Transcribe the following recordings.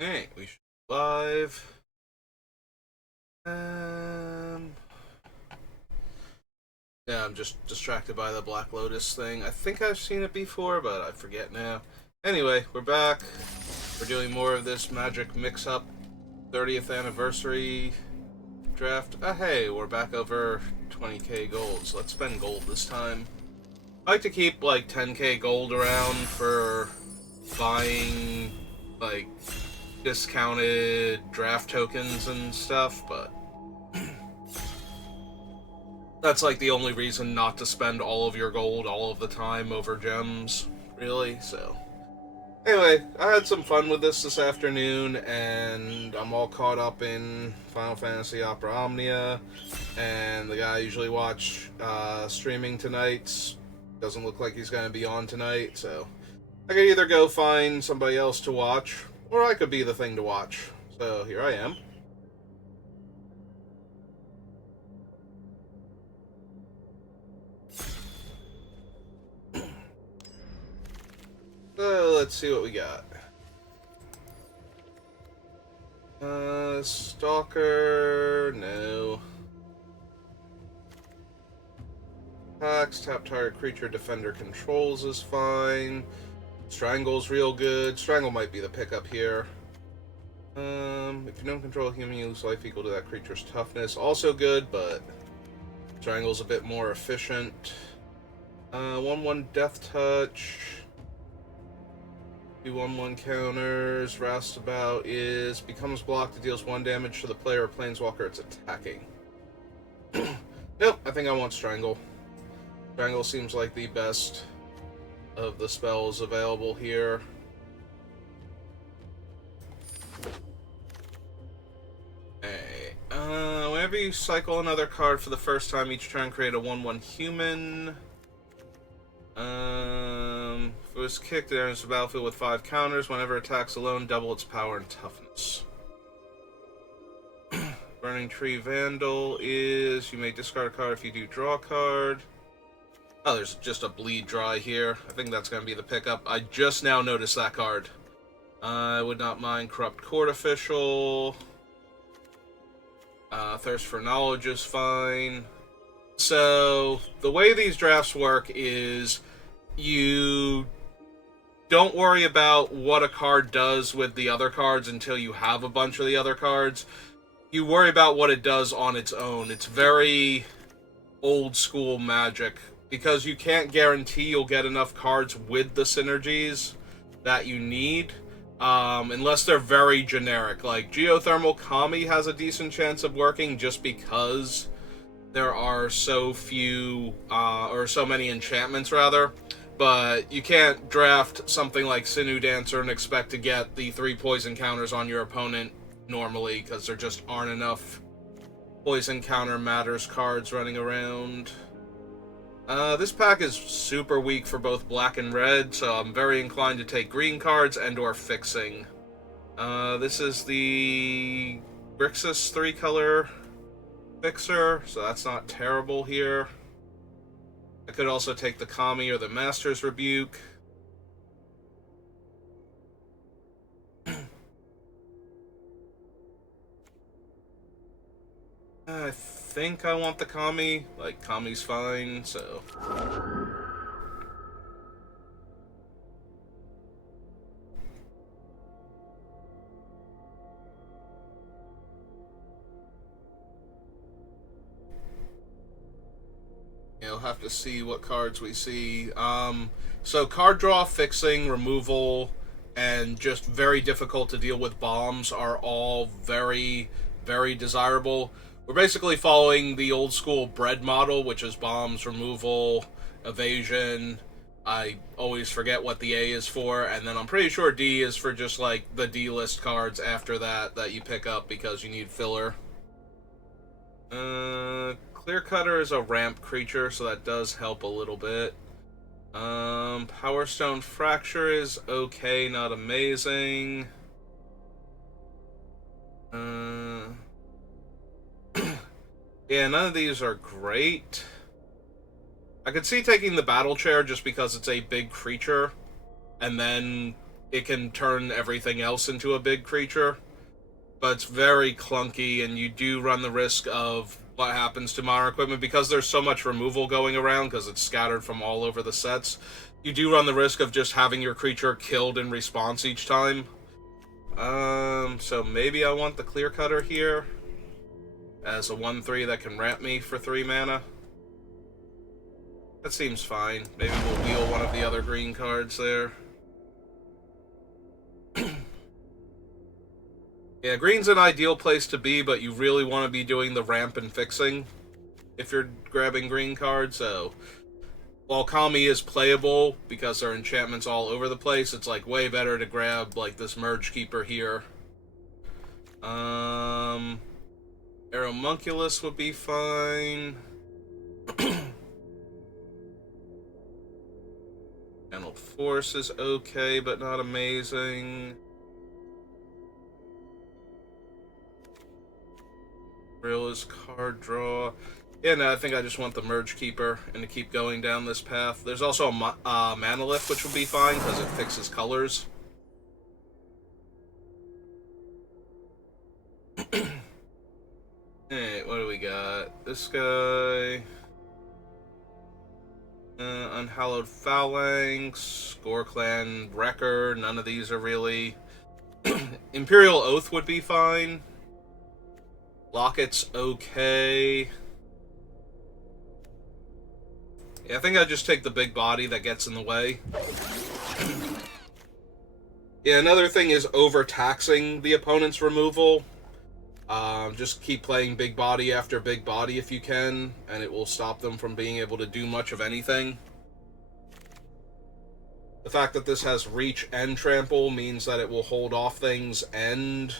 Hey, we should be live. Um, yeah, I'm just distracted by the Black Lotus thing. I think I've seen it before, but I forget now. Anyway, we're back. We're doing more of this Magic Mix-Up 30th anniversary draft. Hey, we're back over 20k gold, so let's spend gold this time. I like to keep like 10k gold around for buying like discounted draft tokens and stuff, but that's like the only reason not to spend all of your gold all of the time over gems, really. So, anyway, I had some fun with this afternoon, and I'm all caught up in Final Fantasy Opera Omnia. And the guy I usually watch streaming tonight doesn't look like he's going to be on tonight, so I could either go find somebody else to watch, or I could be the thing to watch. So here I am. So let's see what we got. Stalker, no. Attacks, tap target creature, defender controls is fine. Strangle's real good. Strangle might be the pickup here. If you don't control a human, you lose life equal to that creature's toughness. Also good, but Strangle's a bit more efficient. 1-1 Death Touch. 2-1-1 counters. Roustabout is becomes blocked. It deals 1 damage to the player or planeswalker it's attacking. Nope, I think I want Strangle. Strangle seems like the best of the spells available here. Hey, whenever you cycle another card for the first time each turn, create a 1-1 human. If it was kicked, it enters the battlefield with 5 counters. Whenever it attacks alone, double its power and toughness. Burning Tree Vandal is you may discard a card if you do draw a card. Oh, there's just a Bleed Dry here. I think that's going to be the pickup. I just now noticed that card. I would not mind Corrupt Court Official. Thirst for Knowledge is fine. So, the way these drafts work is you don't worry about what a card does with the other cards until you have a bunch of the other cards. You worry about what it does on its own. It's very old school Magic because you can't guarantee you'll get enough cards with the synergies that you need, unless they're very generic. Like Geothermal Kami has a decent chance of working just because there are so few, or so many enchantments rather. But you can't draft something like Sinu Dancer and expect to get the 3 poison counters on your opponent normally, because there just aren't enough poison counter matters cards running around. This pack is super weak for both black and red, so I'm very inclined to take green cards and or fixing. This is the Grixis 3-color fixer, so that's not terrible here. I could also take the Kami or the Master's Rebuke. I think I want the Kami. Like, Kami's fine, so... You'll have to see what cards we see. So card draw, fixing, removal, and just very difficult to deal with bombs are all very, very desirable. We're basically following the old school bread model, which is bombs, removal, evasion. I always forget what the A is for, and then I'm pretty sure D is for just like the D list cards after that you pick up because you need filler. Clear Cutter is a ramp creature, so that does help a little bit. Power Stone Fracture is okay, not amazing. Yeah, none of these are great. I could see taking the Battle Chair just because it's a big creature, and then it can turn everything else into a big creature. But it's very clunky, and you do run the risk of what happens to modern equipment because there's so much removal going around because it's scattered from all over the sets. You do run the risk of just having your creature killed in response each time. So maybe I want the Clear Cutter here as a 1/3 that can ramp me for 3 mana. That seems fine. Maybe we'll wheel one of the other green cards there. Yeah, green's an ideal place to be, but you really want to be doing the ramp and fixing if you're grabbing green cards, so while Kami is playable because there are enchantments all over the place, it's like way better to grab like this Merge Keeper here. Aeromunculus would be fine. Channeled Force is okay, but not amazing. Real is card draw. Yeah, no, I think I just want the Merge Keeper and to keep going down this path. There's also a Manalith, which would be fine because it fixes colors. Alright, what do we got? This guy. Unhallowed Phalanx, Gore-Clan Wrecker. None of these are really. Imperial Oath would be fine. Locket's okay. Yeah, I think I just take the big body that gets in the way. Yeah, another thing is overtaxing the opponent's removal. Just keep playing big body after big body if you can, and it will stop them from being able to do much of anything. The fact that this has reach and trample means that it will hold off things and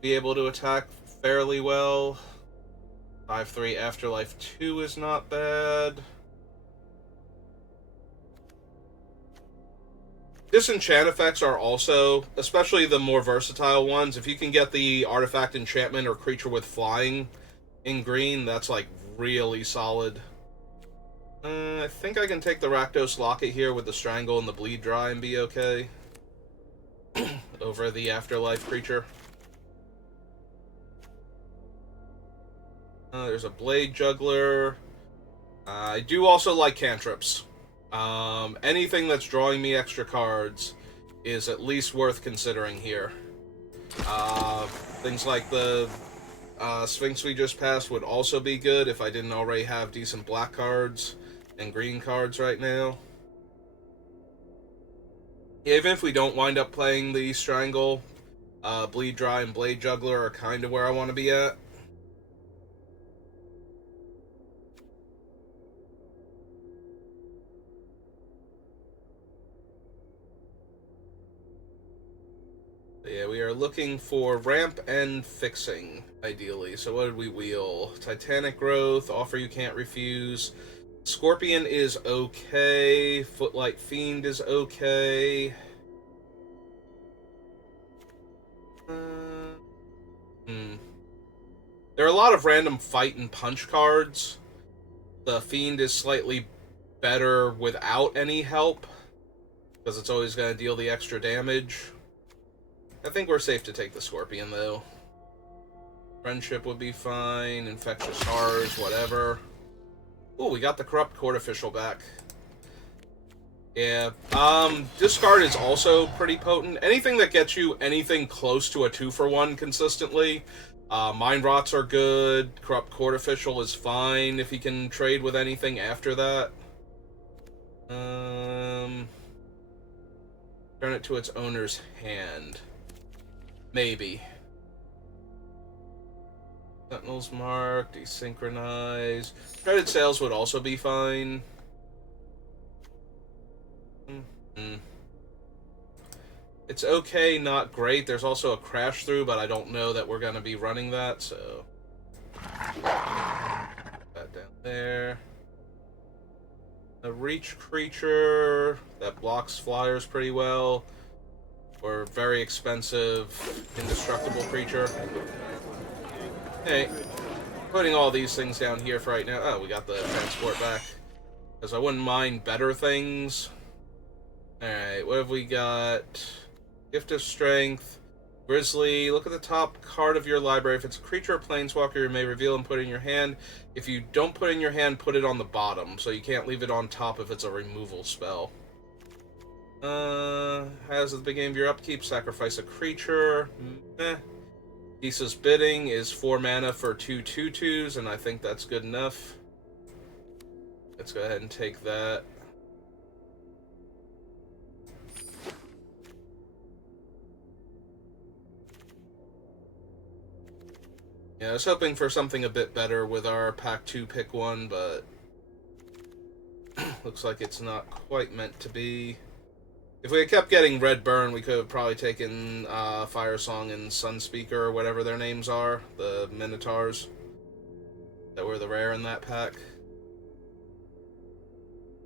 be able to attack fairly well. 5/3 Afterlife 2 is not bad. Disenchant effects are also, especially the more versatile ones, if you can get the Artifact Enchantment or Creature with Flying in green, that's like really solid. I think I can take the Rakdos Locket here with the Strangle and the Bleed Dry and be okay. Over the Afterlife creature. There's a Blade Juggler. I do also like cantrips. Anything that's drawing me extra cards is at least worth considering here. Things like the Sphinx we just passed would also be good if I didn't already have decent black cards and green cards right now. Yeah, even if we don't wind up playing the Strangle, Bleed Dry and Blade Juggler are kind of where I want to be at. Yeah, we are looking for ramp and fixing, ideally. So what did we wheel? Titanic Growth, Offer You Can't Refuse. Scorpion is okay. Footlight Fiend is okay. There are a lot of random fight and punch cards. The Fiend is slightly better without any help, because it's always going to deal the extra damage. I think we're safe to take the Scorpion, though. Friendship would be fine. Infectious Horrors, whatever. Ooh, we got the Corrupt Court Official back. Yeah. Discard is also pretty potent. Anything that gets you anything close to a 2-for-1 consistently. Mind Rots are good. Corrupt Court Official is fine if he can trade with anything after that. Turn it to its owner's hand. Maybe. Sentinel's Mark, Desynchronize. Shredded Sails would also be fine. It's okay, not great. There's also a Crash Through, but I don't know that we're going to be running that, so... Put that down there. A Reach Creature that blocks flyers pretty well. Or very expensive, indestructible creature. Hey, putting all these things down here for right now. Oh, we got the transport back. Because I wouldn't mind better things. Alright, what have we got? Gift of Strength. Grizzly, look at the top card of your library. If it's a creature or planeswalker, you may reveal and put it in your hand. If you don't put it in your hand, put it on the bottom. So you can't leave it on top if it's a removal spell. As at the beginning of your upkeep, sacrifice a creature. Meh. Thesis Bidding is 4 mana for 2 2/2s, and I think that's good enough. Let's go ahead and take that. Yeah, I was hoping for something a bit better with our Pack 2 pick 1, but looks like it's not quite meant to be. If we had kept getting Red Burn, we could have probably taken Fire Song and Sunspeaker, or whatever their names are, the Minotaurs that were the rare in that pack.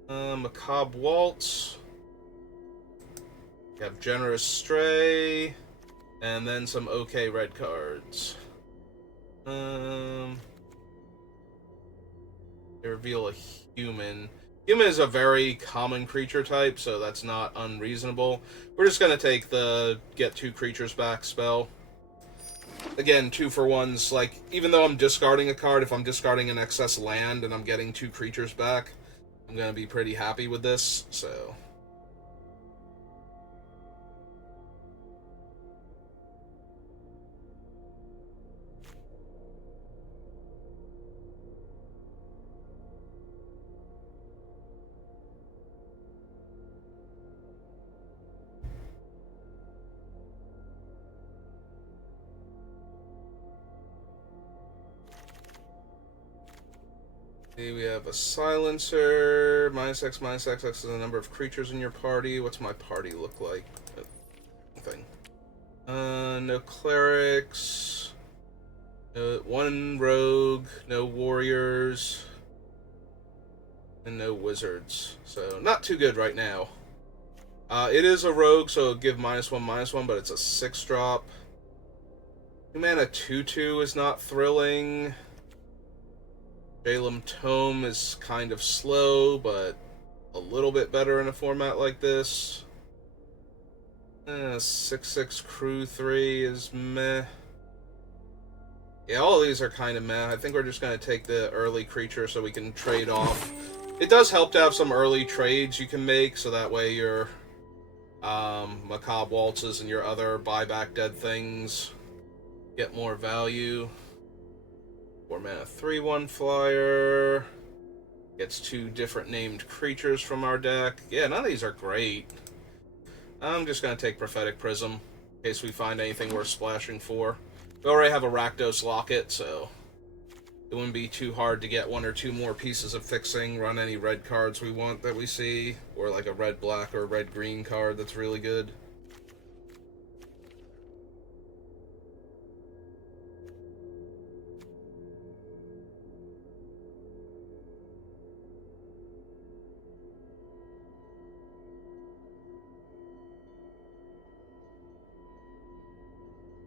Macabre Waltz. We have Generous Stray, and then some okay red cards. They reveal a human. Human is a very common creature type, so that's not unreasonable. We're just gonna take the get 2 creatures back spell. Again, 2-for-1s, like, even though I'm discarding a card, if I'm discarding an excess land and I'm getting 2 creatures back, I'm gonna be pretty happy with this, so... We have a Silencer, -X, -X, X is the number of creatures in your party. What's my party look like? Nothing. No clerics. 1 rogue, no warriors, and no wizards. So, not too good right now. It is a rogue, so it'll give -1/-1, but it's a 6-drop. 2 mana 2/2 is not thrilling. Balaam Tome is kind of slow, but a little bit better in a format like this. 6/6 Crew 3 is meh. Yeah, all of these are kind of meh. I think we're just going to take the early creature so we can trade off. It does help to have some early trades you can make, so that way your Macabre Waltzes and your other buyback dead things get more value. 4 mana 3/1 flyer. Gets 2 different named creatures from our deck. Yeah, none of these are great. I'm just going to take Prophetic Prism in case we find anything worth splashing for. We already have a Rakdos Locket, so it wouldn't be too hard to get 1 or 2 more pieces of fixing, run any red cards we want that we see, or like a red-black or red-green card that's really good.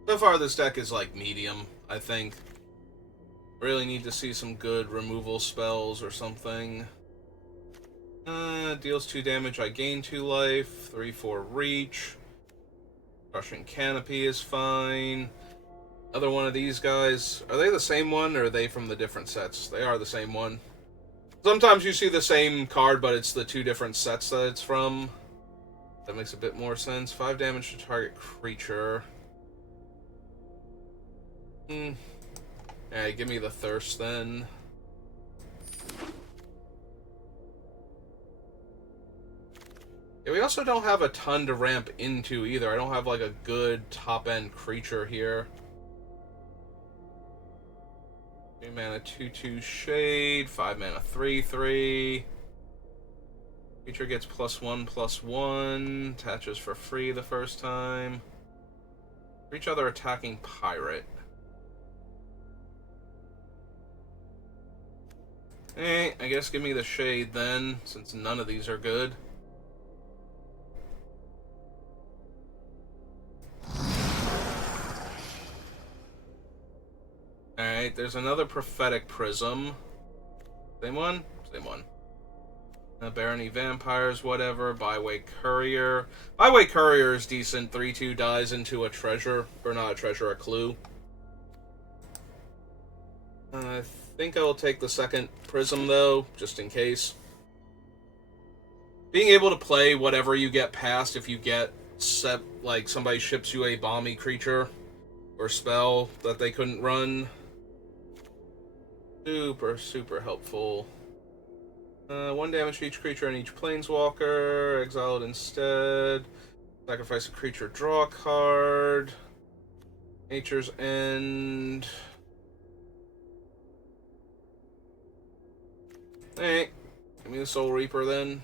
So far, this deck is like medium, I think. Really need to see some good removal spells or something. Deals 2 damage, I gain 2 life. 3/4 reach. Crushing Canopy is fine. Other one of these guys, are they the same one or are they from the different sets? They are the same one. Sometimes you see the same card, but it's the 2 different sets that it's from. That makes a bit more sense. 5 damage to target creature. Alright, give me the Thirst then. Yeah, we also don't have a ton to ramp into either. I don't have like a good top-end creature here. 3 mana 2/2 Shade, 5 mana 3/3. Creature gets +1/+1, attaches for free the first time. For each other attacking pirate. I guess give me the Shade then, since none of these are good. Alright, there's another Prophetic Prism. Same one? Same one. Barony Vampires, whatever. Byway Courier. Byway Courier is decent. 3/2 dies into a treasure. Or not a treasure, a clue. I think I will take the second Prism, though, just in case. Being able to play whatever you get past if you get like somebody ships you a bomby creature or spell that they couldn't run. Super, super helpful. 1 damage to each creature and each planeswalker. Exile it instead. Sacrifice a creature, draw a card. Nature's End. Hey, give me the Soul Reaper then.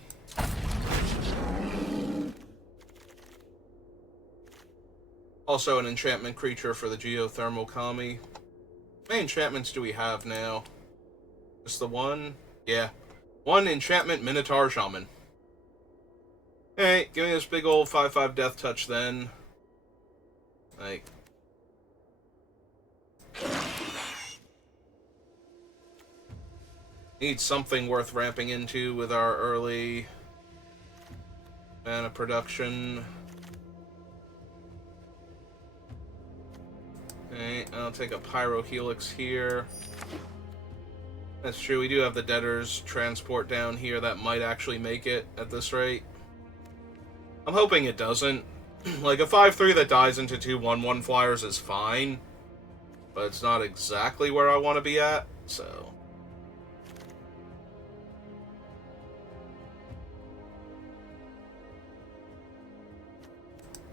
Also an enchantment creature for the Geothermal Kami. How many enchantments do we have now? Just the one? Yeah. 1 enchantment Minotaur Shaman. Hey, give me this big old 5/5 Death Touch then. Like. Need something worth ramping into with our early mana production. Okay, I'll take a Pyro Helix here. That's true, we do have the Debtor's Transport down here that might actually make it at this rate. I'm hoping it doesn't. Like, a 5/3 that dies into 2 1/1 flyers is fine, but it's not exactly where I want to be at, so...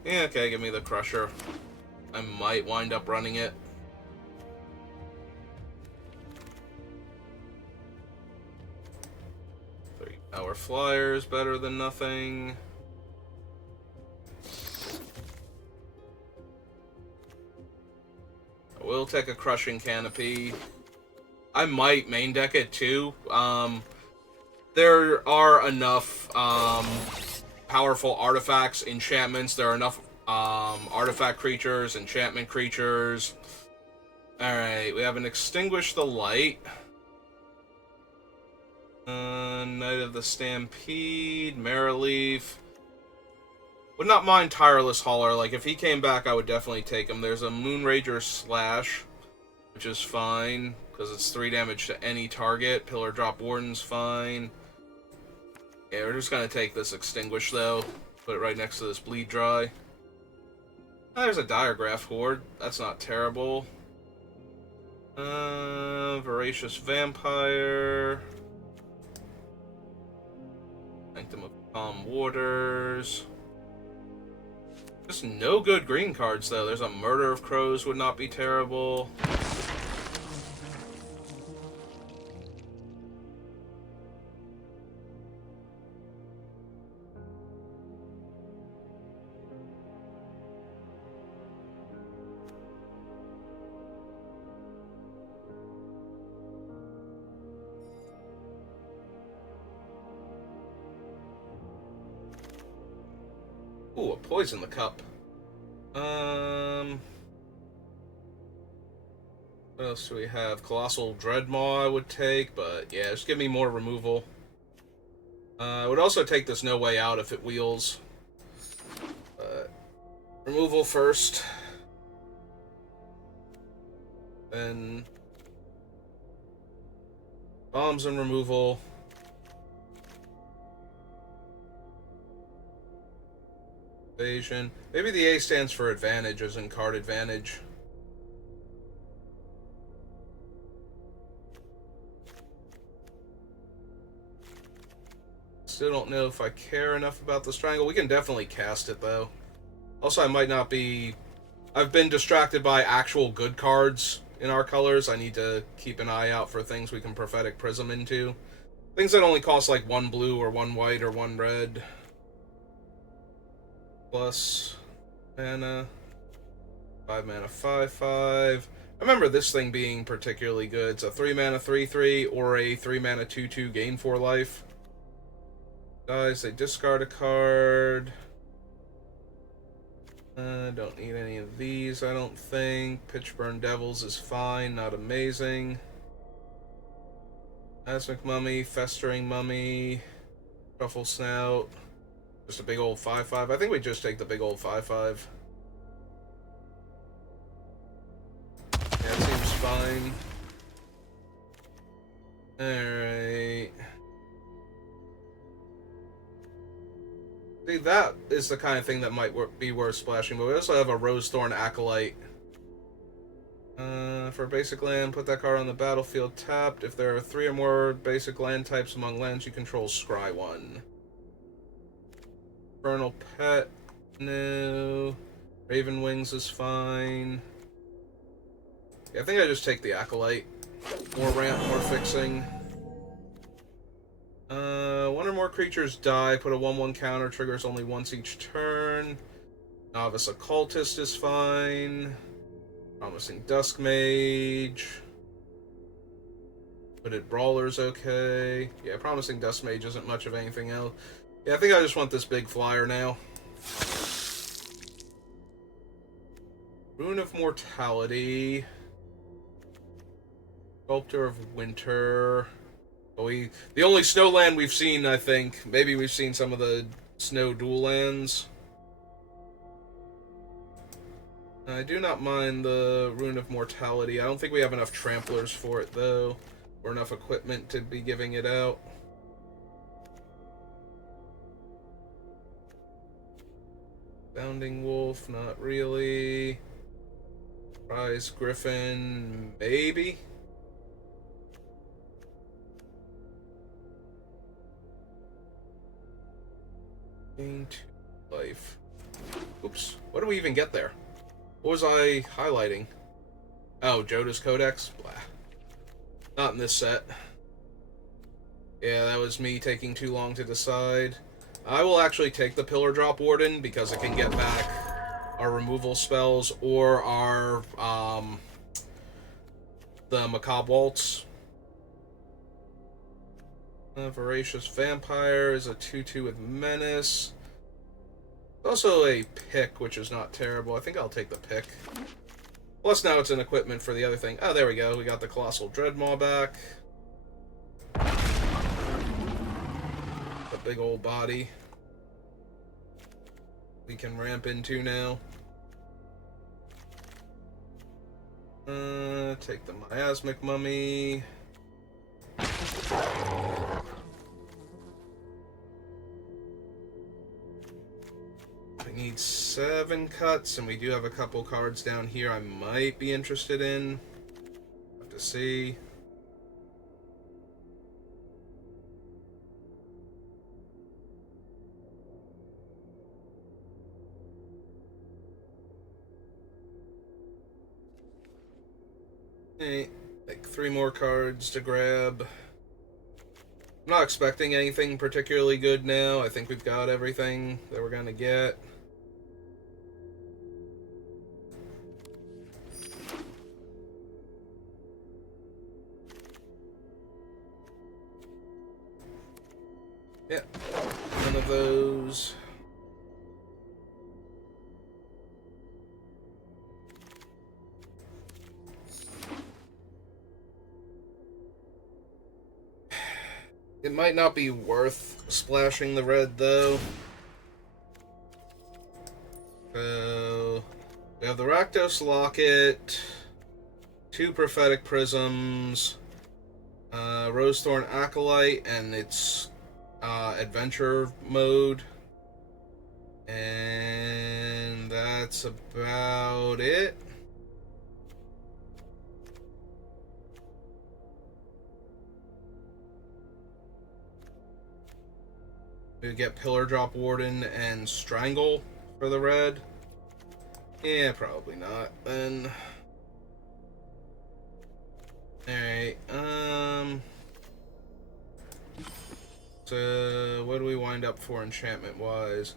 Yeah, okay, give me the Crusher. I might wind up running it. Our flyers better than nothing. I will take a Crushing Canopy. I might main deck it too. There are enough powerful artifacts, enchantments. There are enough artifact creatures, enchantment creatures. Alright, we have an Extinguish the Light. Knight of the Stampede, Maraleaf. Would not mind Tireless Hauler. Like, if he came back, I would definitely take him. There's a Moonrager Slash, which is fine, because it's 3 damage to any target. Pillar Drop Warden's fine. Yeah, we're just gonna take this Extinguish, though. Put it right next to this Bleed Dry. Oh, there's a Diregraph Horde. That's not terrible. Voracious Vampire. Sanctum of Calm Waters. Just no good green cards, though. There's a Murder of Crows, would not be terrible. Ooh, a Poison the Cup. What else do we have? Colossal Dreadmaw I would take, but yeah, just give me more removal. I would also take this No Way Out if it wheels. But removal first. Then bombs and removal. Evasion. Maybe the A stands for advantage, as in card advantage. Still don't know if I care enough about the Strangle. We can definitely cast it, though. Also, I might not be... I've been distracted by actual good cards in our colors. I need to keep an eye out for things we can Prophetic Prism into. Things that only cost like 1 blue or 1 white or 1 red. Plus mana. 5 mana 5/5. I remember this thing being particularly good. It's a 3 mana 3/3 or a 3 mana 2/2 gain 4 life. Dies, they discard a card. Don't need any of these, I don't think. Pitchburn Devils is fine, not amazing. Asmic Mummy, Festering Mummy. Truffle Snout. Just a big old 5/5. I think we just take the big old 5/5. Yeah, it seems fine. Alright. See, that is the kind of thing that might be worth splashing, but we also have a Rosethorn Acolyte. For basic land, put that card on the battlefield tapped. If there are 3 or more basic land types among lands you control, scry 1. Infernal Pet, no. Raven Wings is fine. Yeah, I think I just take the Acolyte. More ramp, more fixing. 1 or more creatures die, put a 1/1 counter, triggers only once each turn. Novice Occultist is fine. Promising Dusk Mage. Hooded Brawler's okay. Yeah, Promising Dusk Mage isn't much of anything else. Yeah, I think I just want this big flyer now. Rune of Mortality. Sculptor of Winter. The only snow land we've seen, I think. Maybe we've seen some of the snow dual lands. I do not mind the Rune of Mortality. I don't think we have enough Tramplers for it, though. Or enough equipment to be giving it out. Bounding Wolf, not really. Prize Griffin, maybe? Gain 2 life. Oops. What do we even get there? What was I highlighting? Oh, Joda's Codex? Blah. Not in this set. Yeah, that was me taking too long to decide. I will actually take the Pillar Drop Warden because it can get back our removal spells or our, the Macabre Waltz. Voracious Vampire is a 2/2 with Menace. Also a pick, which is not terrible. I think I'll take the pick. Plus now it's an equipment for the other thing. Oh, there we go. We got the Colossal Dreadmaw back. The big old body. We can ramp into now. Take the Miasmic Mummy. We need 7 cuts, and we do have a couple cards down here I might be interested in. Have to see. Like 3 more cards to grab. I'm not expecting anything particularly good now. I think we've got everything that we're gonna get. Yep, one of those. It might not be worth splashing the red, though. So, we have the Rakdos Locket, 2 Prophetic Prisms, Rosethorn Acolyte, and its adventure mode. And that's about it. We get Pillar Drop Warden and Strangle for the red. Yeah, probably not. Then. Alright, so what do we wind up for enchantment-wise?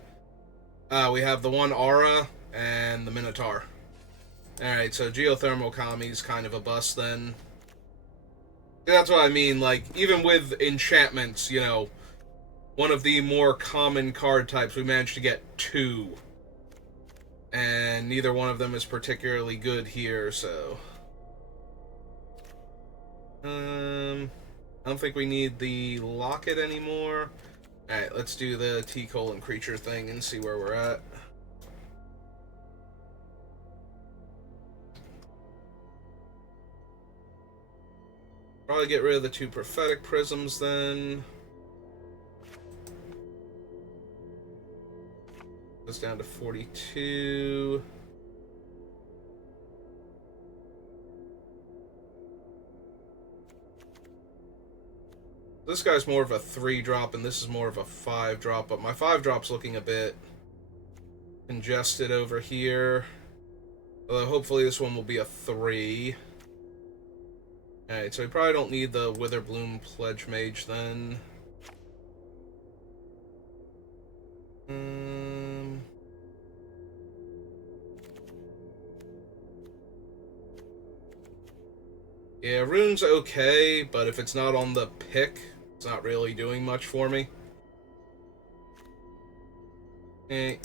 We have the 1 Aura and the Minotaur. Alright, so Geothermal Kami is kind of a bust then. That's what I mean, like, even with enchantments, you know, one of the more common card types, we managed to get 2. And neither one of them is particularly good here, so... I don't think we need the locket anymore. Alright, let's do the T-colon creature thing and see where we're at. Probably get rid of the 2 prophetic prisms then. Goes down to 42. This guy's more of a 3-drop, and this is more of a 5-drop, but my 5-drop's looking a bit congested over here. Although hopefully this one will be a 3. Alright, so we probably don't need the Witherbloom Pledge Mage then. Yeah, Rune's okay, but if it's not on the pick, it's not really doing much for me. Okay,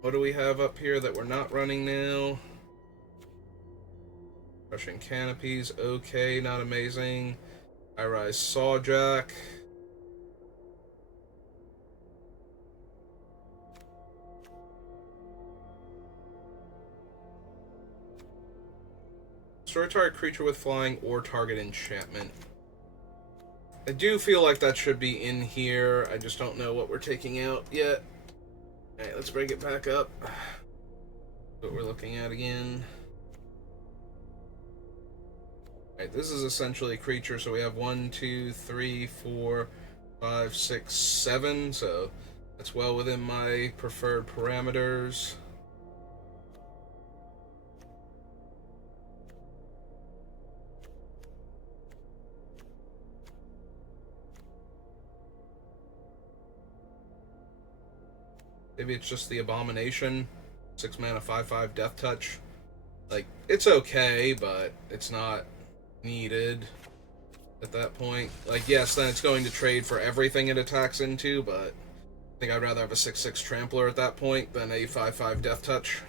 what do we have up here that we're not running now? Crushing Canopies, okay, not amazing. High-Rise Sawjack. Destroy target creature with flying or target enchantment. I do feel like that should be in here. I just don't know what we're taking out yet. Alright, let's bring it back up. What we're looking at again. Alright, this is essentially a creature, so we have 1, 2, 3, 4, 5, 6, 7, so that's well within my preferred parameters. Maybe it's just the Abomination. 6 mana, 5/5 Death Touch. Like, it's okay, but it's not needed at that point. Like, yes, then it's going to trade for everything it attacks into, but I think I'd rather have a 6/6 Trampler at that point than a 5/5 Death Touch.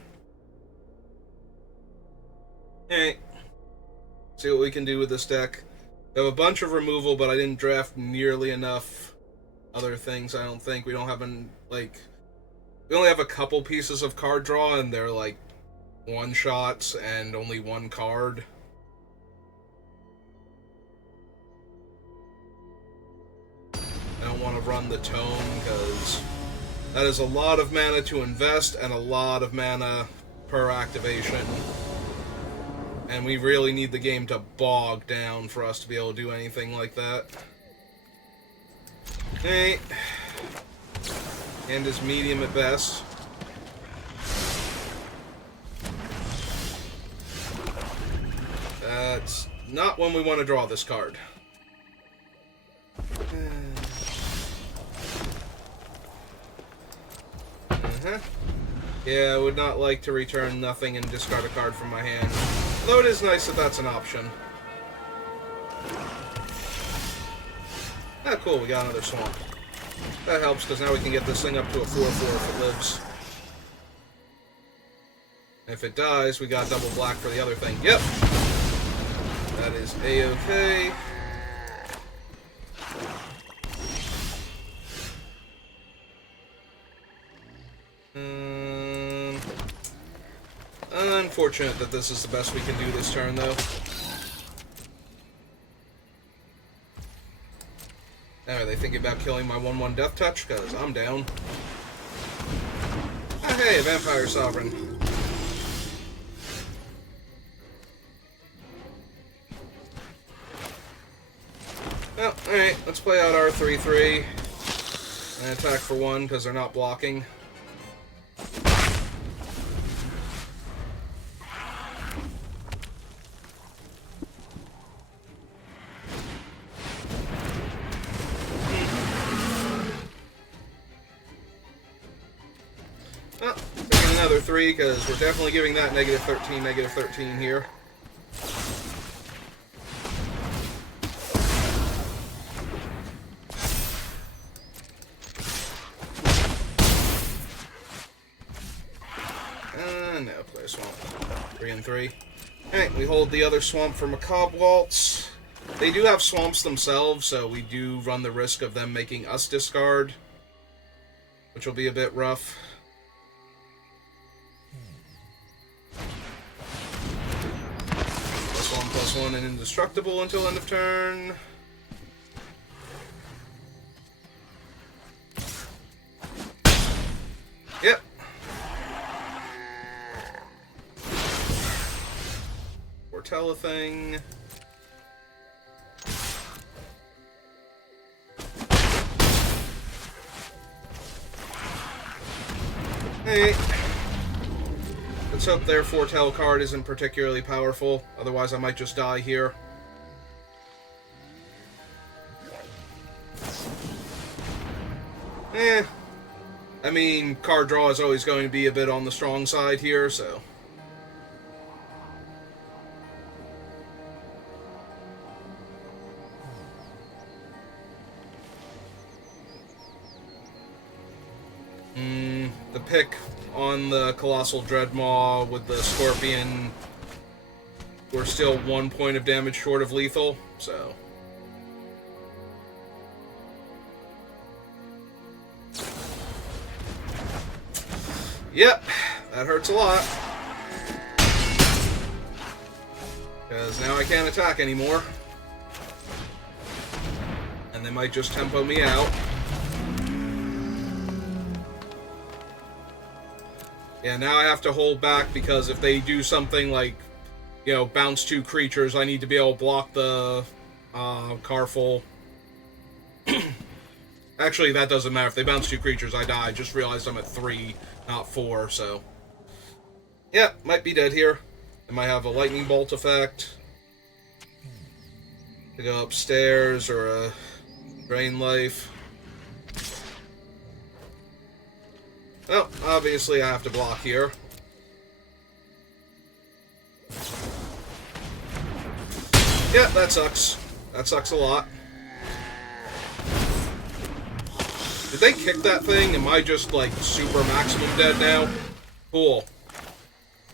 Alright. See what we can do with this deck. We have a bunch of removal, but I didn't draft nearly enough other things, I don't think. We don't have we only have a couple pieces of card draw, and they're like one-shots and only 1 card. I don't want to run the Tome, because that is a lot of mana to invest and a lot of mana per activation. And we really need the game to bog down for us to be able to do anything like that. Okay. And is medium at best. That's not when we want to draw this card. Yeah, I would not like to return nothing and discard a card from my hand. Though it is nice that that's an option. Ah, cool, we got another swamp. That helps, because now we can get this thing up to a 4/4 if it lives. And if it dies, we got double black for the other thing. Yep! That is A-okay. Unfortunate that this is the best we can do this turn, though. Now, are they thinking about killing my 1/1 Death Touch? Because I'm down. Ah, hey, Vampire Sovereign. Well, alright, let's play out our 3/3. And attack for 1, because they're not blocking. Another 3, because we're definitely giving that -13 here. No, play a swamp. 3 and 3. Alright, we hold the other swamp for Macabre Waltz. They do have swamps themselves, so we do run the risk of them making us discard. which will be a bit rough. +1/+1 and indestructible until end of turn. Yep. Foretell a thing. Hey. Let's hope their foretell card isn't particularly powerful. Otherwise, I might just die here. I mean, card draw is always going to be a bit on the strong side here, so... The pick on the Colossal Dreadmaw with the Scorpion, we're still 1 point of damage short of lethal, so... Yep, that hurts a lot. Because now I can't attack anymore. And they might just tempo me out. Yeah, now I have to hold back because if they do something like, you know, bounce 2 creatures, I need to be able to block the Carful. Actually, that doesn't matter. If they bounce 2 creatures, I die. I just realized I'm at 3, not 4, so... Yeah, might be dead here. I might have a lightning bolt effect. To go upstairs, or a drain life. Well, obviously I have to block here. Yeah, that sucks. That sucks a lot. Did they kick that thing? Am I just, like, super maximum dead now? Cool.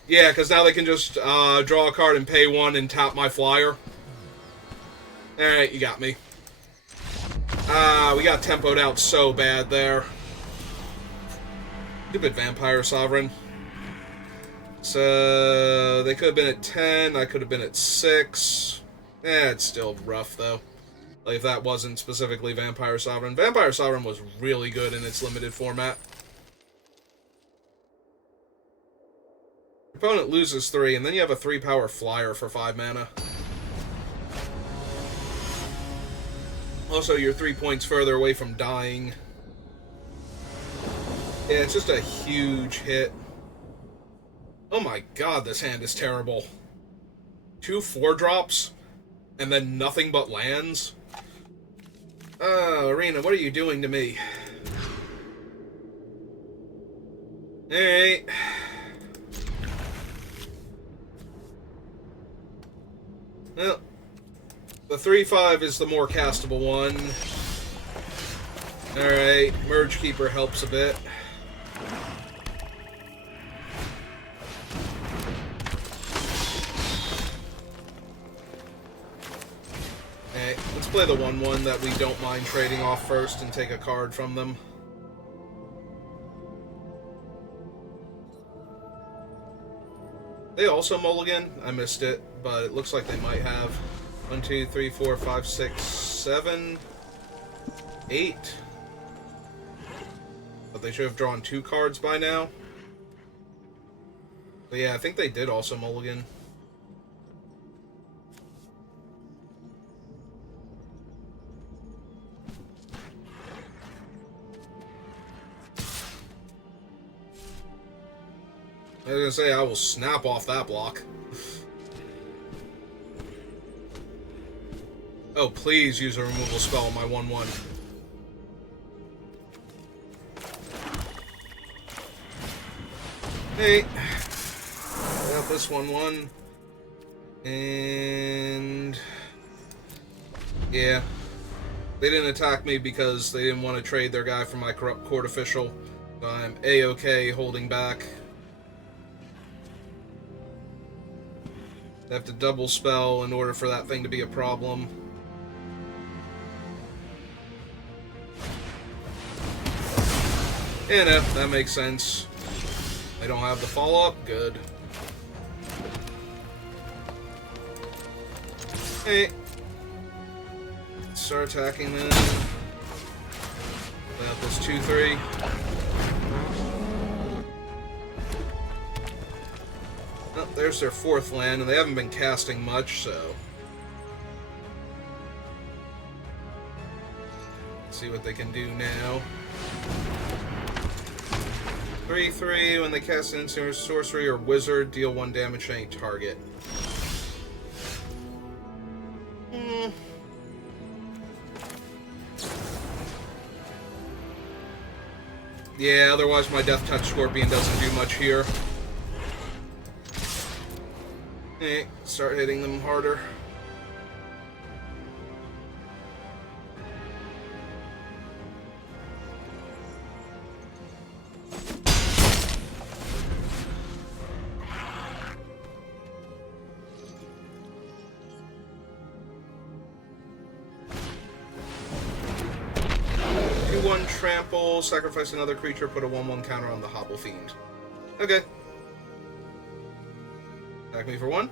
Yeah, because now they can just draw a card and pay 1 and tap my flyer. Alright, you got me. We got tempoed out so bad there. Stupid Vampire Sovereign. So, they could have been at 10, I could have been at 6. It's still rough, though. Like, if that wasn't specifically Vampire Sovereign. Vampire Sovereign was really good in its limited format. Your opponent loses 3, and then you have a 3-power flyer for 5 mana. Also, you're 3 points further away from dying. Yeah, it's just a huge hit. Oh my god, this hand is terrible. 2 4-drops, and then nothing but lands? Arena, what are you doing to me? Alright. Well, the 3/5 is the more castable one. Alright, Merge Keeper helps a bit. Alright, let's play the 1/1 that we don't mind trading off first and take a card from them. They also mulligan? I missed it, but it looks like they might have. 1, 2, 3, 4, 5, 6, 7, 8. But they should have drawn 2 cards by now. But yeah, I think they did also mulligan. I was gonna say, I will snap off that block. Oh, please use a removal spell on my 1/1. Hey. Got this 1/1. And... yeah. They didn't attack me because they didn't want to trade their guy for my Corrupt Court Official. So I'm A-okay holding back. I have to double spell in order for that thing to be a problem. You know, that makes sense. They don't have the follow-up? Good. Hey. Start attacking them. Without this 2-3. Oh, there's their 4th land, and they haven't been casting much, so... Let's see what they can do now. 3-3, when they cast an instant sorcery or wizard, deal 1 damage to any target. Yeah, otherwise my Death Touch Scorpion doesn't do much here. Start hitting them harder. Trample, sacrifice another creature, put a 1/1 counter on the Hobble Fiend. Okay. Attack me for 1.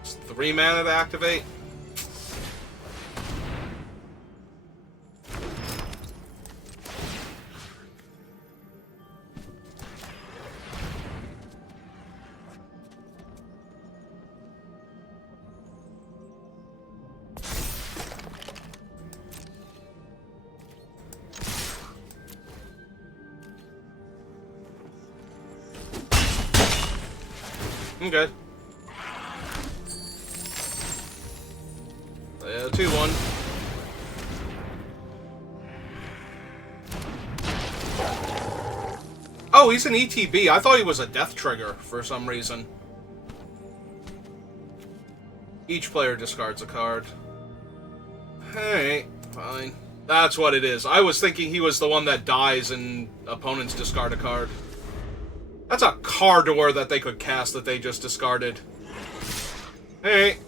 It's 3 mana to activate. Okay. 2-1. Oh, he's an ETB. I thought he was a Death Trigger for some reason. Each player discards a card. Hey, fine. That's what it is. I was thinking he was the one that dies and opponents discard a card. That's a Cardor that they could cast that they just discarded. Hey.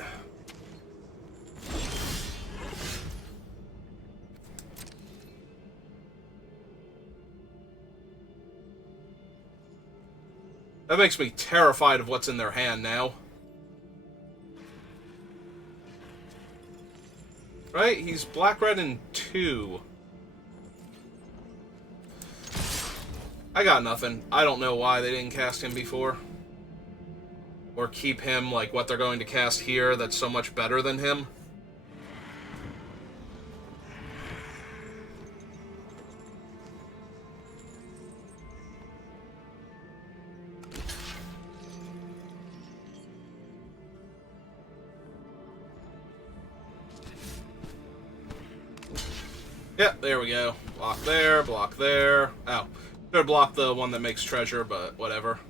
That makes me terrified of what's in their hand now. Right? He's black-red in 2. I got nothing. I don't know why they didn't cast him before. Or keep him like what they're going to cast here that's so much better than him. Yeah, there we go. Block there, block there. Oh, should block the one that makes treasure, but whatever.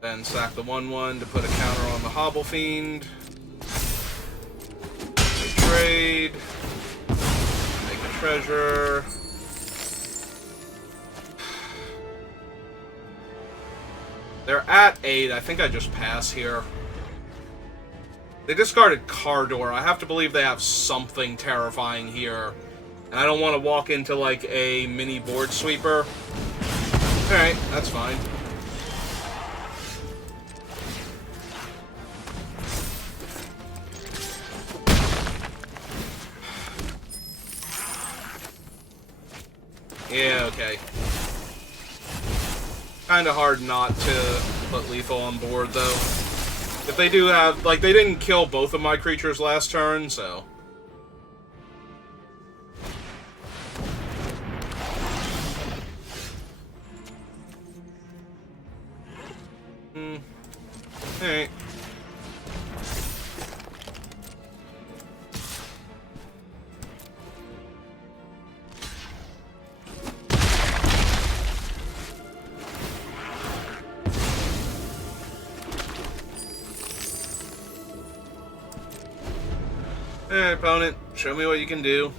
Then sack the 1/1 to put a counter on the Hobble Fiend. Trade. Make a treasure. They're at 8. I think I just pass here. They discarded Cardor. I have to believe they have something terrifying here. And I don't want to walk into, like, a mini board sweeper. Alright, that's fine. Yeah, okay. Kinda hard not to put lethal on board, though. If they do have... Like, they didn't kill both of my creatures last turn, so... Alright. Hey, opponent, show me what you can do.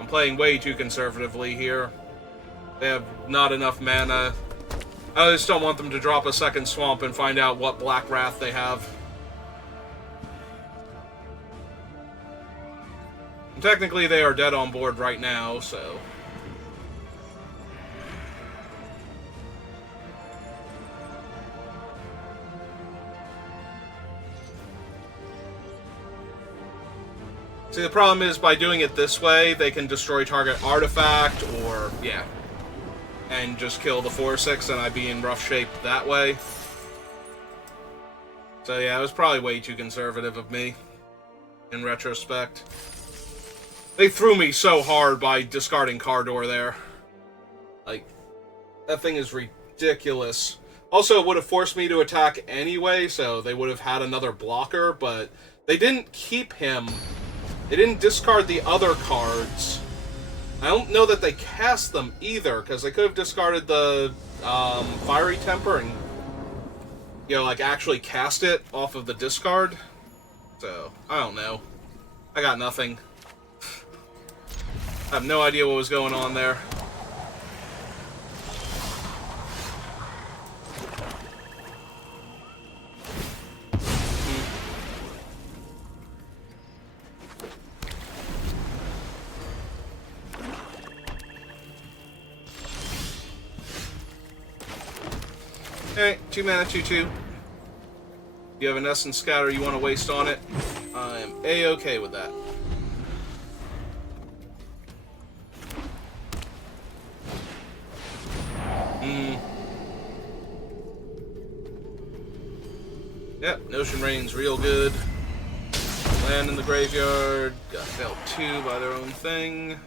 I'm playing way too conservatively here. They have not enough mana. I just don't want them to drop a second swamp and find out what Black Wrath they have. And technically, they are dead on board right now, so... See, the problem is, by doing it this way, they can destroy target artifact, or, yeah, and just kill the 4/6, and I'd be in rough shape that way. So yeah, it was probably way too conservative of me, in retrospect. They threw me so hard by discarding Cardor there. Like, that thing is ridiculous. Also, it would have forced me to attack anyway, so they would have had another blocker, but they didn't keep him. They didn't discard the other cards. I don't know that they cast them either, because they could have discarded the Fiery Temper and, you know, like, actually cast it off of the discard. So, I don't know. I got nothing. I have no idea what was going on there. Alright, 2 mana, 2/2. You have an Essence Scatter you want to waste on it? I am A-okay with that. Yep, Notion Rain's real good. Land in the graveyard. Got dealt 2 by their own thing.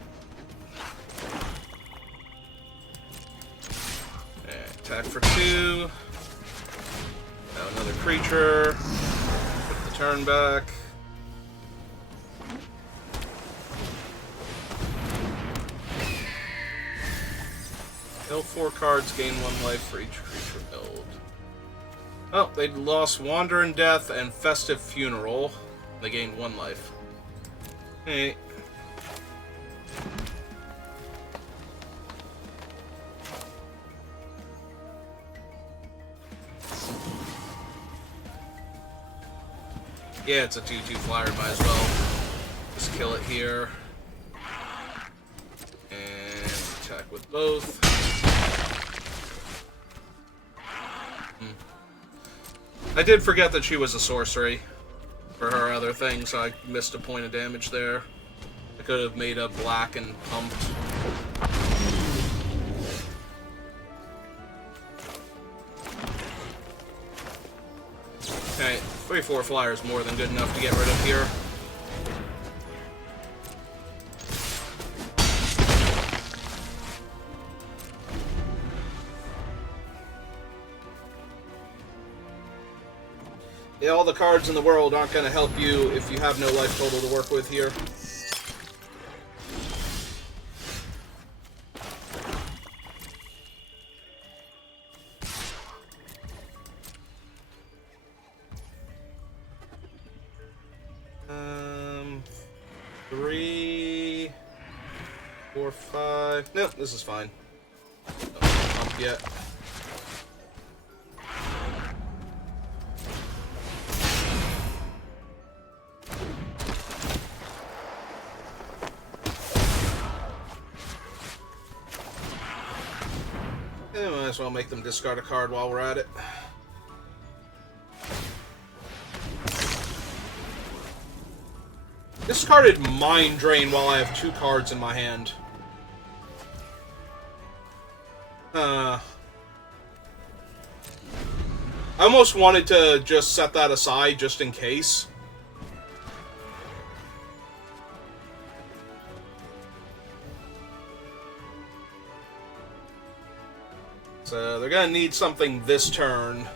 Attack for 2. Now another creature. Put the turn back. Kill 4 cards, gain 1 life for each creature build. Oh, they lost Wander in Death and Festive Funeral. They gained 1 life. Hey. Yeah, it's a 2/2 flyer, might as well just kill it here. And attack with both. I did forget that she was a sorcery for her other thing, so I missed a point of damage there. I could have made a black and pumped. Okay, 3/4 flyer is more than good enough to get rid of here. Yeah, all the cards in the world aren't going to help you if you have no life total to work with here. Three, 4, 5. No, this is fine. Not pumped yet. Yeah, might as well make them discard a card while we're at it. Discarded Mind Drain while I have 2 cards in my hand. I almost wanted to just set that aside just in case. So they're gonna need something this turn.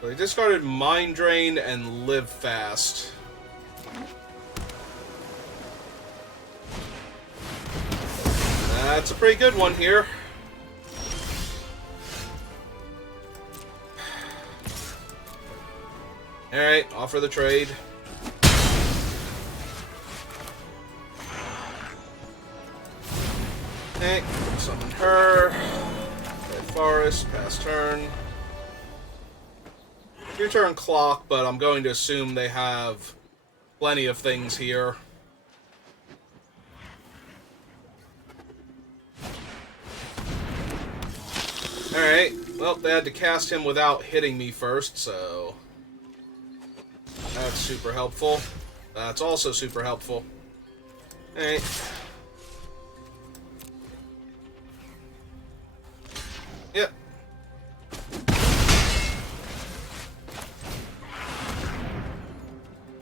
So they discarded Mind Drain and Live Fast. That's a pretty good one here. Alright, offer the trade. Okay, summon her. Red Forest, pass turn. Your turn clock, but I'm going to assume they have plenty of things here. Alright, well, they had to cast him without hitting me first, so that's super helpful. That's also super helpful. Alright. Yep.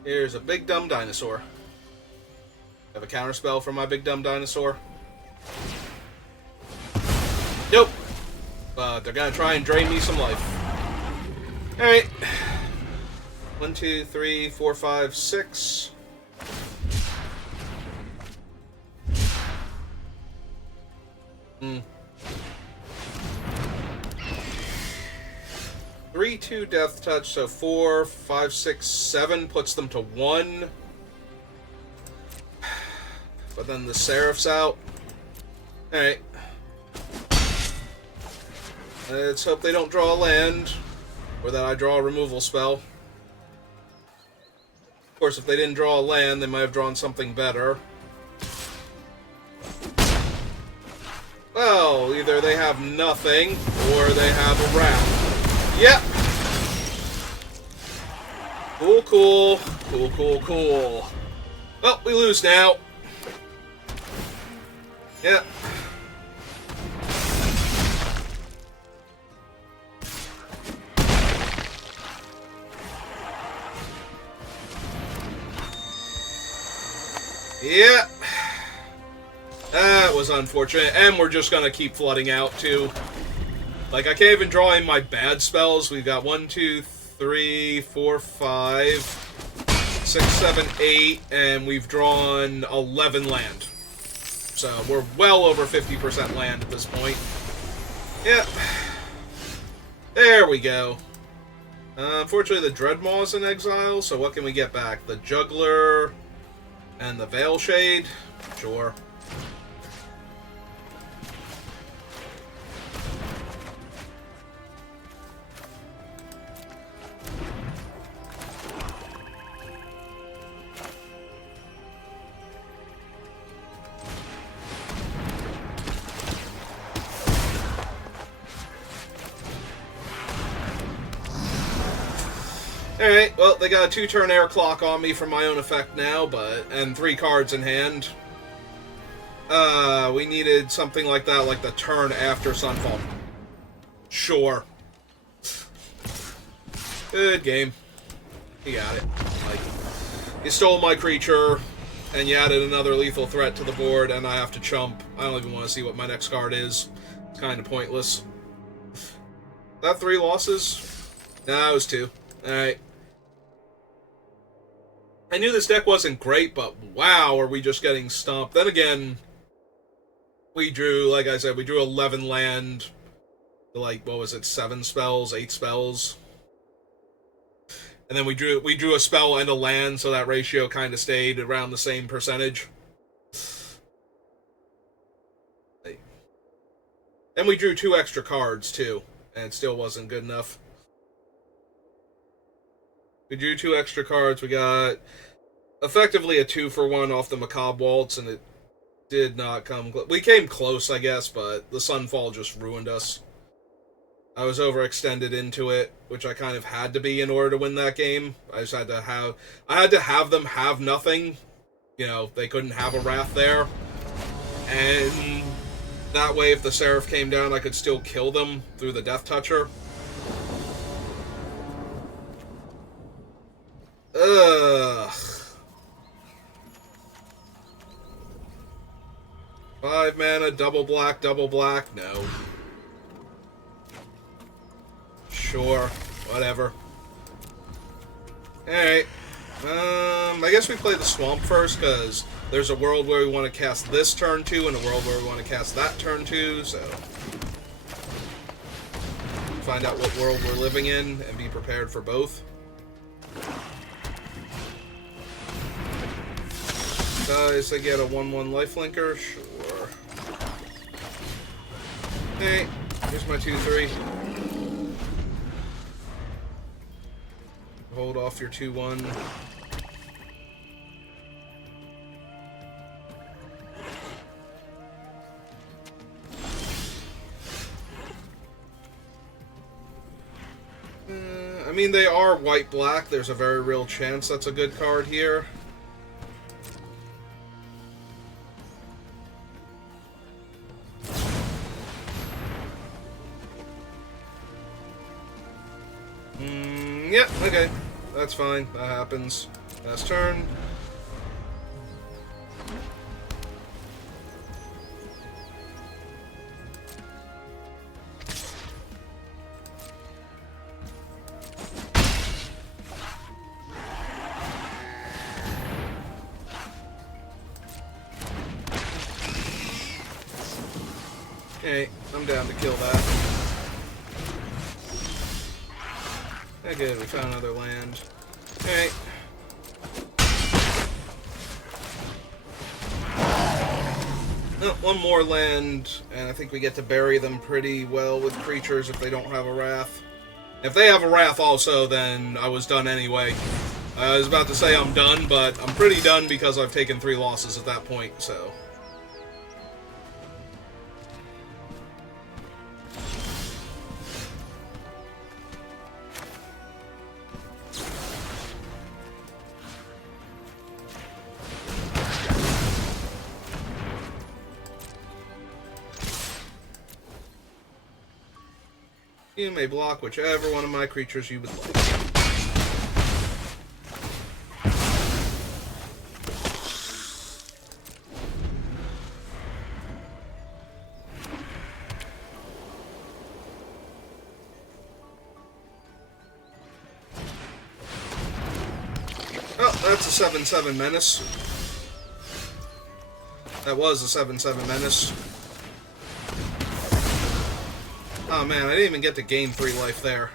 Here's a big dumb dinosaur. Have a counterspell for my big dumb dinosaur. Nope. But they're gonna try and drain me some life. Alright. 1, 2, 3, 4, 5, 6. Hmm. 3, 2 death touch, so 4, 5, 6, 7 puts them to 1. But then the Seraph's out. Alright. Let's hope they don't draw a land, or that I draw a removal spell. Of course, if they didn't draw a land, they might have drawn something better. Well, either they have nothing, or they have a wrath. Yep! Cool, cool. Cool, cool, cool. Well, we lose now. Yep. Yep. That was unfortunate, and we're just gonna keep flooding out, too. Like, I can't even draw in my bad spells. We've got 1, 2, 3, 4, 5, 6, 7, 8, and we've drawn 11 land. So, we're well over 50% land at this point. Yep. There we go. Unfortunately, the Dreadmaw's in exile, so what can we get back? The Juggler and the Veilshade? Sure. Alright, well, they got a 2-turn air clock on me from my own effect now, and 3 cards in hand. We needed something like that, like the turn after Sunfall. Sure. Good game. You got it. Like, you stole my creature, and you added another lethal threat to the board, and I have to chump. I don't even want to see what my next card is. It's kind of pointless. That 3 losses? Nah, it was 2. Alright. I knew this deck wasn't great, but wow, are we just getting stomped. Then again, we drew, like I said, we drew 11 land, like, what was it, 7 spells, 8 spells? And then we drew a spell and a land, so that ratio kind of stayed around the same percentage. And we drew 2 extra cards, too, and it still wasn't good enough. We drew 2 extra cards. We got effectively a 2-for-1 off the Macabre Waltz, and it did not come close. We came close, I guess, but the Sunfall just ruined us. I was overextended into it, which I kind of had to be in order to win that game. I just had to have them have nothing. You know, they couldn't have a Wrath there. And that way, if the Seraph came down, I could still kill them through the Death Toucher. Ugh. 5 mana, double black, no. Sure, whatever. Alright. I guess we play the Swamp first, because there's a world where we want to cast this turn 2, and a world where we want to cast that turn 2, so... find out what world we're living in, and be prepared for both. Dies, they get a 1/1 lifelinker? Sure. Hey, here's my 2/3. Hold off your 2/1. I mean, they are white-black. There's a very real chance that's a good card here. Yeah, okay. That's fine. That happens. Last turn. Okay, I'm down to kill that. Okay, we found another land. Okay. Oh, one more land, and I think we get to bury them pretty well with creatures if they don't have a Wrath. If they have a Wrath also, then I was done anyway. I was about to say I'm done, but I'm pretty done because I've taken 3 losses at that point, so... You may block whichever one of my creatures you would like. Oh, that's a 7/7 Menace. That was a 7/7 Menace. Oh man, I didn't even get to gain 3 life there.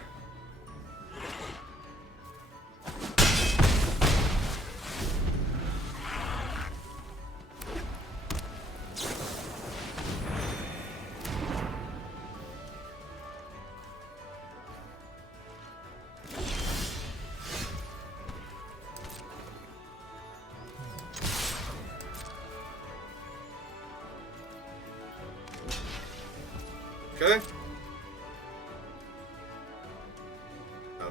Okay.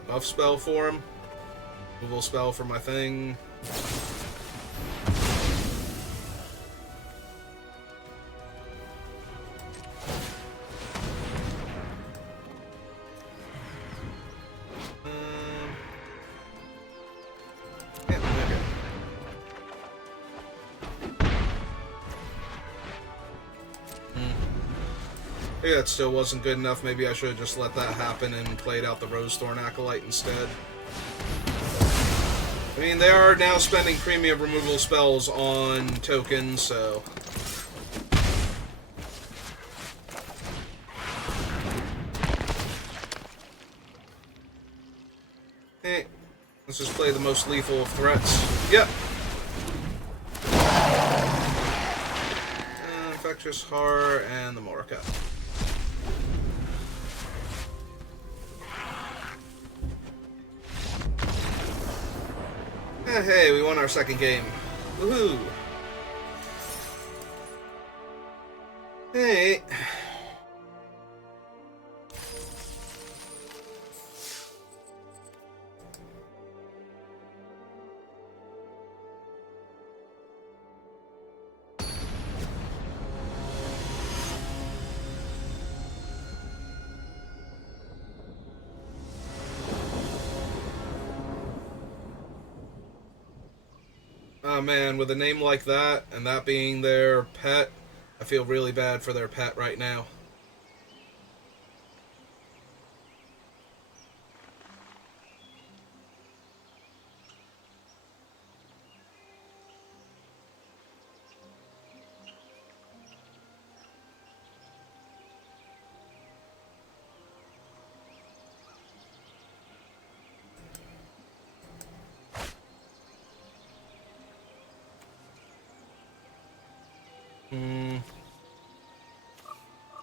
Buff spell for him. Removal spell for my thing. Yeah, okay. Maybe that still wasn't good enough. Maybe I should have just let that happen and played out the Rosethorn Acolyte instead. I mean, they are now spending premium removal spells on tokens, so... Hey, let's just play the most lethal of threats. Yep. Infectious Horror and the Morka. Hey, we won our second game. Woohoo! Hey. Oh man, with a name like that, and that being their pet, I feel really bad for their pet right now.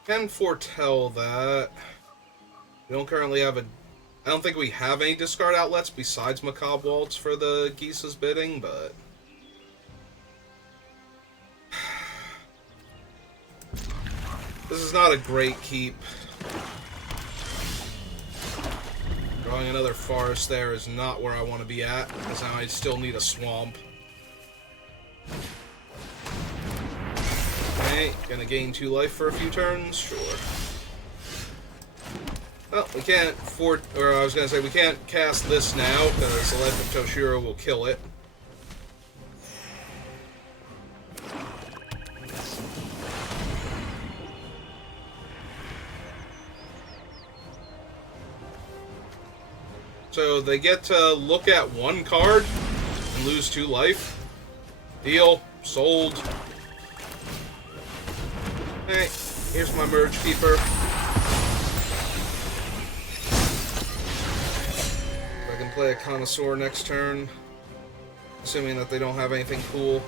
Can foretell that. We don't currently have a... I don't think we have any discard outlets besides Macabre Waltz for the Geese's bidding, but... This is not a great keep. Drawing another forest there is not where I want to be at, because now I still need a swamp. Okay, gonna gain 2 life for a few turns? Sure. Well, we can't we can't cast this now, because the Life of Toshiro will kill it. So they get to look at 1 card and lose 2 life. Deal. Sold. Hey, here's my Merge Keeper. I can play a Connoisseur next turn, assuming that they don't have anything cool.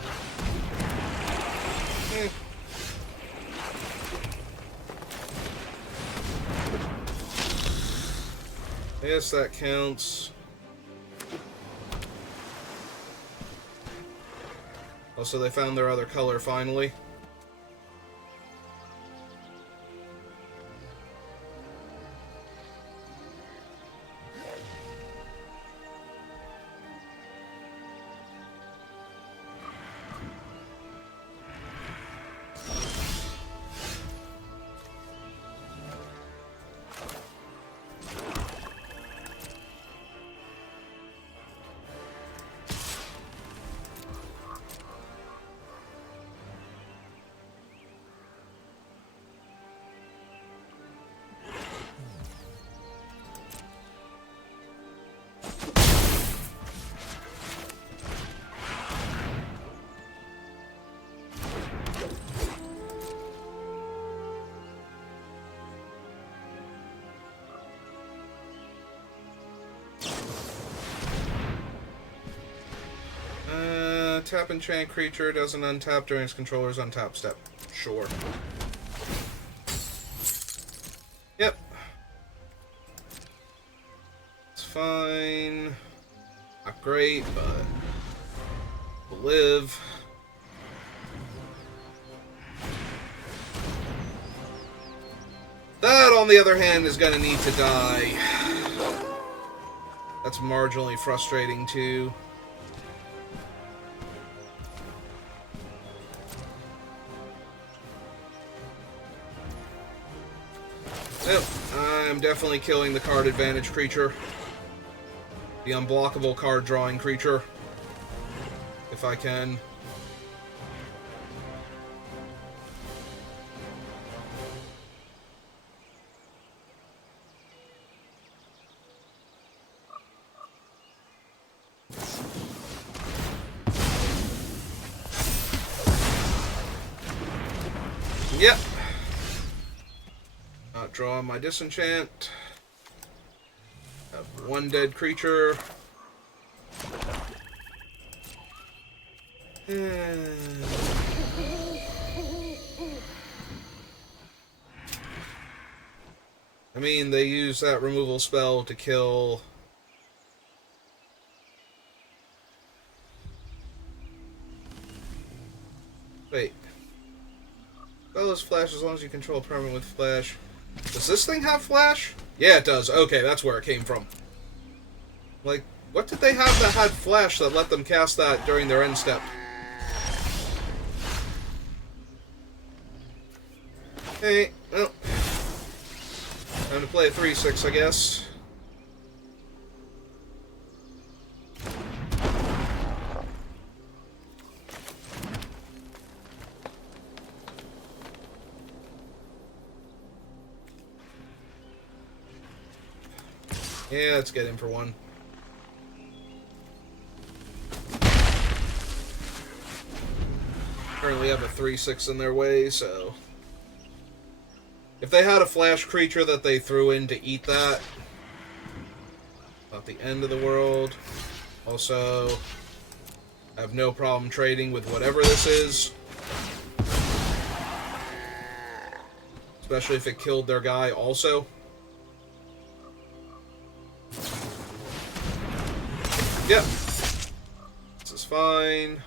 I guess that counts. Also, they found their other color finally. Tap enchant creature doesn't untap during its controller's untap step. Sure. Yep. It's fine. Not great, but we'll live. That, on the other hand, is gonna need to die. That's marginally frustrating, too. Yep, I'm definitely killing the card advantage creature. The unblockable card drawing creature. If I can. Yep. Not draw my disenchant. Have 1 dead creature. I mean, they use that removal spell to kill... Wait. Spell is flash as long as you control a permanent with flash. Does this thing have flash? Yeah, it does. Okay, that's where it came from. Like, what did they have that had flash that let them cast that during their end step? Hey, well. Time to play a 3/6, I guess. Yeah, let's get in for 1. Currently have a 3/6 in their way, so... If they had a flash creature that they threw in to eat that, not the end of the world. Also, I have no problem trading with whatever this is. especially if it killed their guy also. Yep. This is fine.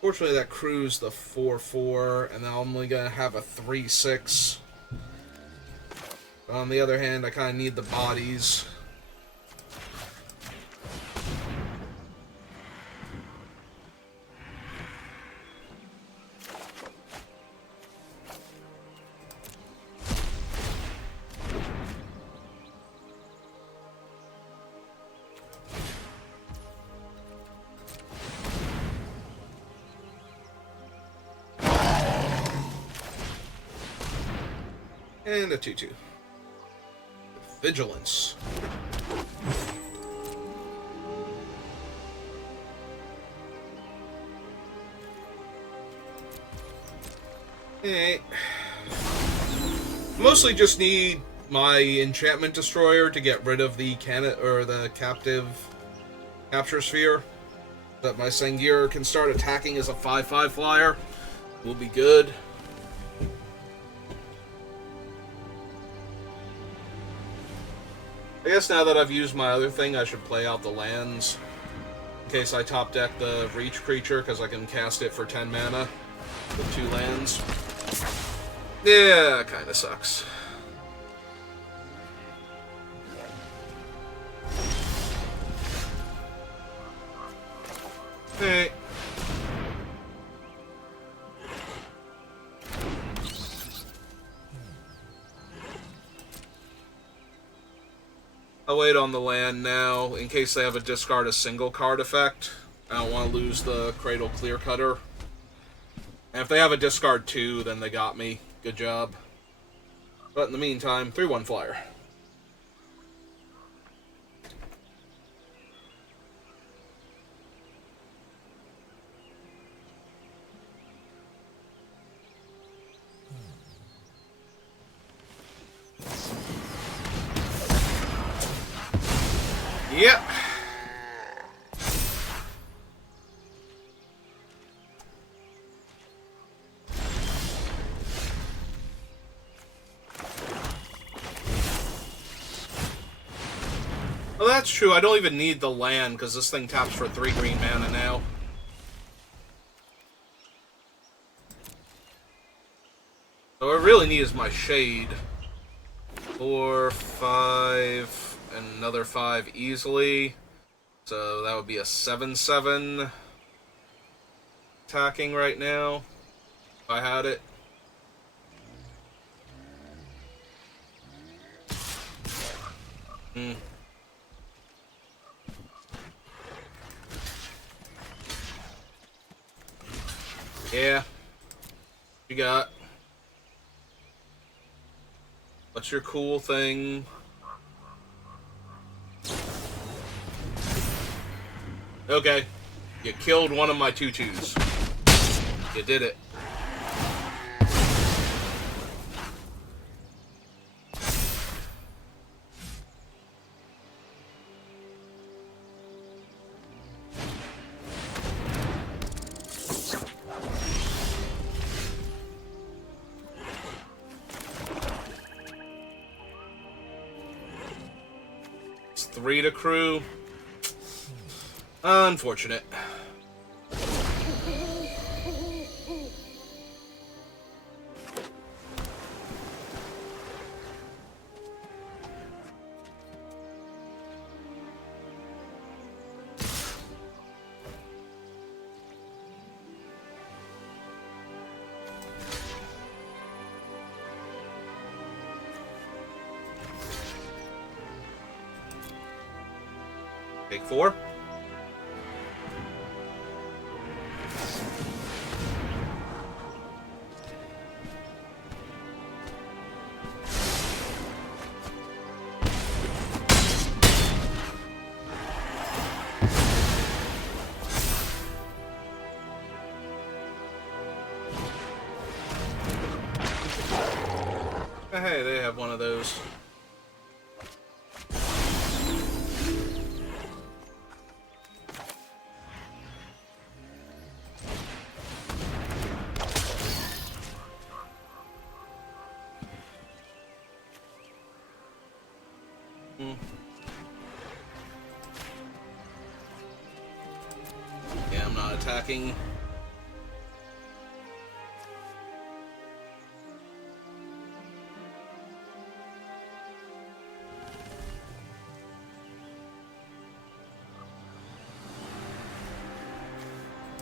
Fortunately, that crew's the 4-4, and I'm only gonna have a 3-6. On the other hand, I kind of need the bodies. And a 2-2. Vigilance. Hey. Mostly just need my enchantment destroyer to get rid of the the captive capture sphere. That my Sangir can start attacking as a 5/5 flyer. Will be good. I guess now that I've used my other thing, I should play out the lands. In case I top deck the Reach creature, because I can cast it for 10 mana with 2 lands. Yeah, kinda sucks. Hey. I'll wait on the land now, in case they have a discard a single card effect. I don't want to lose the Cradle Clear Cutter. And if they have a discard 2, then they got me. Good job. But in the meantime, 3/1 flyer. Yep. Well, that's true. I don't even need the land, because this thing taps for 3 green mana now. So what I really need is my Shade. 4, 5... and another 5 easily. So that would be a 7/7 attacking right now, if I had it. Yeah. You got. What's your cool thing? Okay. You killed one of my 2/2s. You did it. It's 3 to crew. Unfortunate. Take 4. Oh, hey, they have one of those. Yeah, I'm not attacking.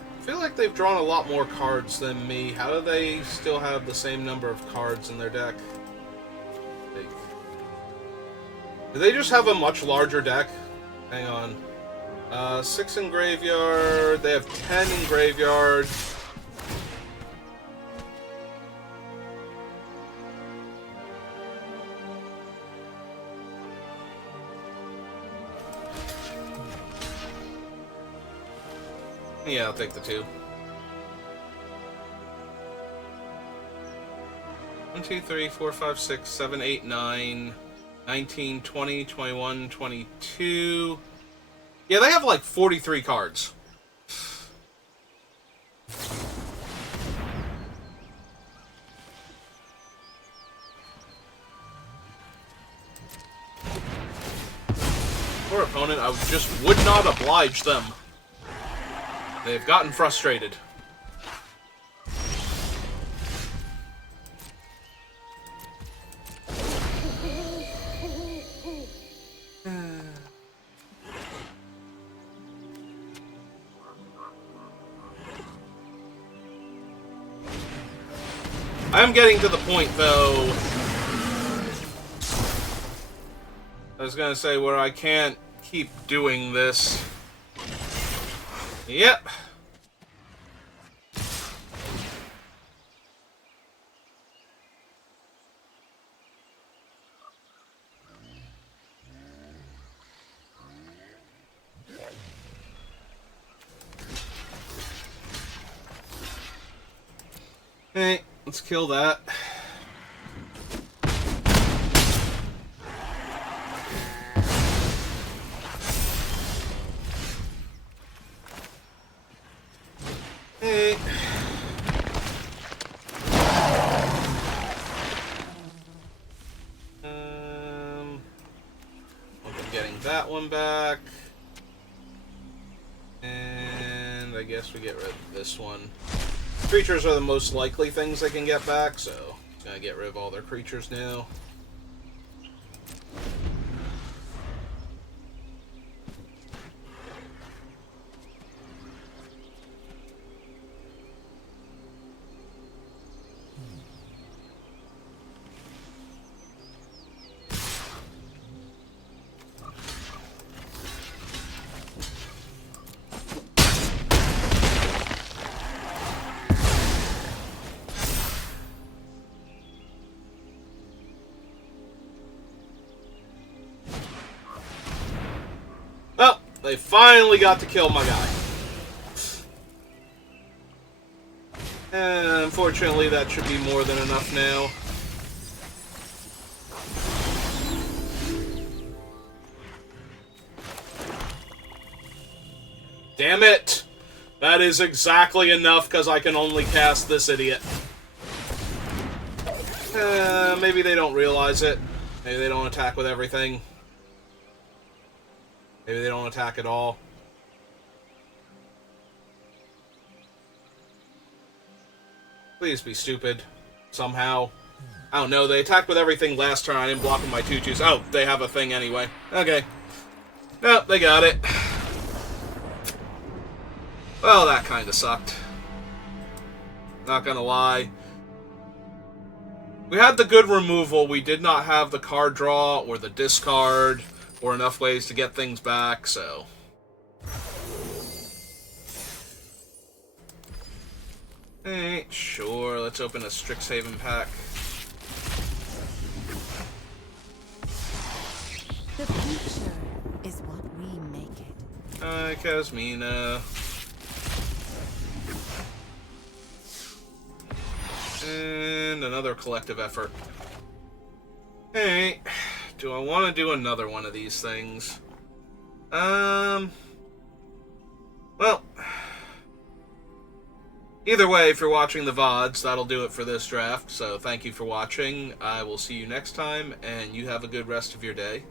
I feel like they've drawn a lot more cards than me. How do they still have the same number of cards in their deck? Do they just have a much larger deck? Hang on. 6 in graveyard. They have 10 in graveyard. Yeah, I'll take the 2. 1, 2, 3, 4, 5, 6, 7, 8, 9, 19, 20, 21, 22. Yeah, they have like 43 cards. Poor opponent, I just would not oblige them. They've gotten frustrated. I'm getting to the point, though, I was gonna say, where I can't keep doing this. Yep. Hey, let's kill that. Hey. I'm getting that one back. And I guess we get rid of this one. Creatures are the most likely things they can get back, so I'm gonna get rid of all their creatures now. Well, they finally got to kill my guy. And unfortunately, that should be more than enough now. Damn it! That is exactly enough, because I can only cast this idiot. Maybe they don't realize it. Maybe they don't attack with everything. Maybe they don't attack at all. Please be stupid. Somehow. I don't know, they attacked with everything last turn. I didn't block with my 2/2s. Oh, they have a thing anyway. Okay. Nope, they got it. Well, that kinda sucked. Not gonna lie. We had the good removal. We did not have the card draw or the discard or enough ways to get things back, so... Alright, sure. Let's open a Strixhaven pack. The future is what we make it. Hi, Kazmina. And another collective effort. Hey, do I want to do another one of these things? Well, either way, if you're watching the VODs, that'll do it for this draft, so thank you for watching. I will see you next time, and you have a good rest of your day.